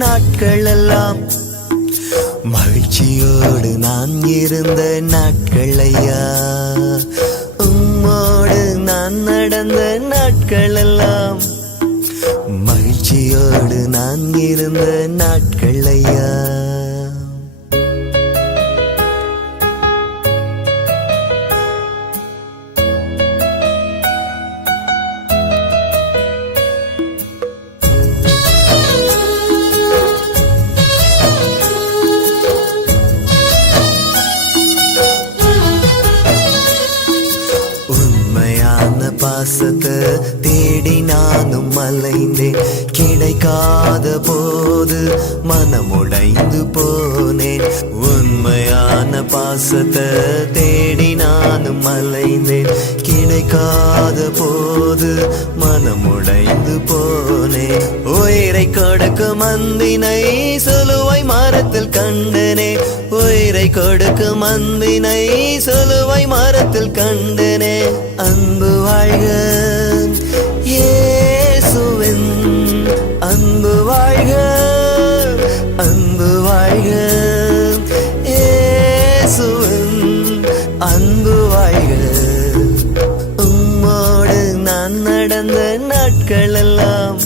நாட்கள் எல்லாம் மகிழ்ச்சியோடு நான் இருந்த நாட்கள் ஐயா. உம்மோடு நான் நடந்த நாட்கள் எல்லாம் மகிழ்ச்சியோடு நான் இருந்த நாட்கள் ஐயா. பாசத்தை தேடி நானும் அலைந்தேன், கிடைக்காத போது மனமுடைந்து போனேன். உண்மையான பாசத்தை தேடி நானும் அலைந்தேன், கிடைக்காத போது மனமுடைந்து போனேன். உயிரை கொடுக்கும் அன்பினை சிலுவை மரத்தில் கண்டனே, உயிரை கொடுக்கும் அன்பினை சிலுவை மரத்தில் கண்டனே. அன்பு வாழ்க இயேசுவின் அன்பு வாழ்க, அன்பு வாழ்க இயேசுவின் அன்பு வாழ்க. உம்மோடு நான் நடந்த நாட்கள் எல்லாம்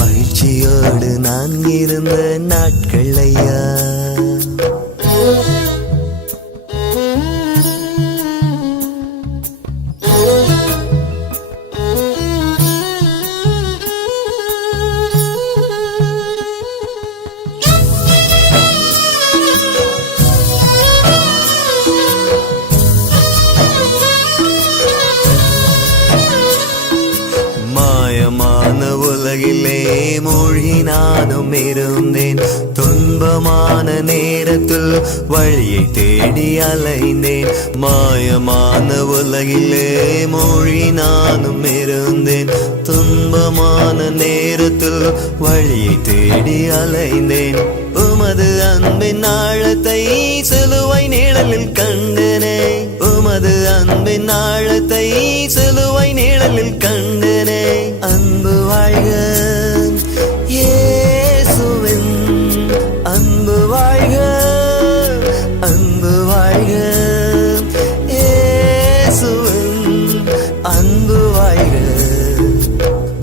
மகிழ்ச்சியோடு நான் இருந்த நாட்கள் ஐயா. மாயமான உலகிலே மூழ்கி நானும் இருந்தேன், துன்பமான நேரத்தில் வழியை தேடி அலைந்தேன். மாயமான உலகிலே மூழ்கி நானும் இருந்தேன், துன்பமான நேரத்தில் வழியை தேடி அலைந்தேன். உமது அன்பின் ஆழத்தை சிலுவை நிழலில் கண்டனே, உமது அன்பின் ஆழத்தை சிலுவை நிழலில் கண்டனே. அன்பு வாழ்க இயேசுவின் அன்பு வாழ்க, அன்பு வாழ்க இயேசுவின் அன்பு வாழ்க.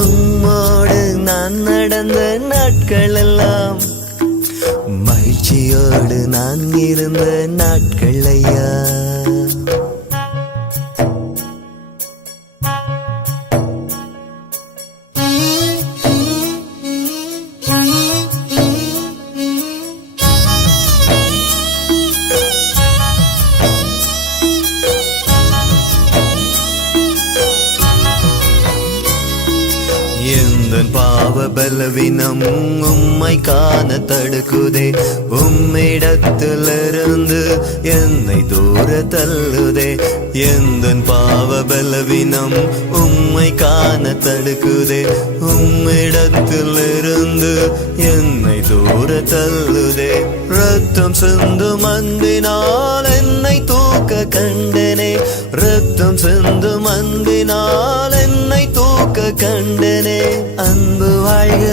உம்மோடு நான் நடந்த நாட்கள் எல்லாம் மகிழ்ச்சியோடு நான் இருந்த நாட்கள் ஐயா. எந்தன் பாவ பலவீனம் உம்மை காண தடுக்குதே, உம்மிடத்திலிருந்து என்னை தூர தள்ளுதே. எந்தன் பாவ பலவீனம் உம்மை காண தடுக்குதே, உம்மிடத்திலிருந்து என்னை தூர தள்ளுதே. ரத்தம் சிந்தும் அன்பினால் என்னை தூக்க கண்டனே, ரத்தம் சிந்தும் அன்பினால் என்னை தூக்க கண்டனே. அன்பு வாழ்க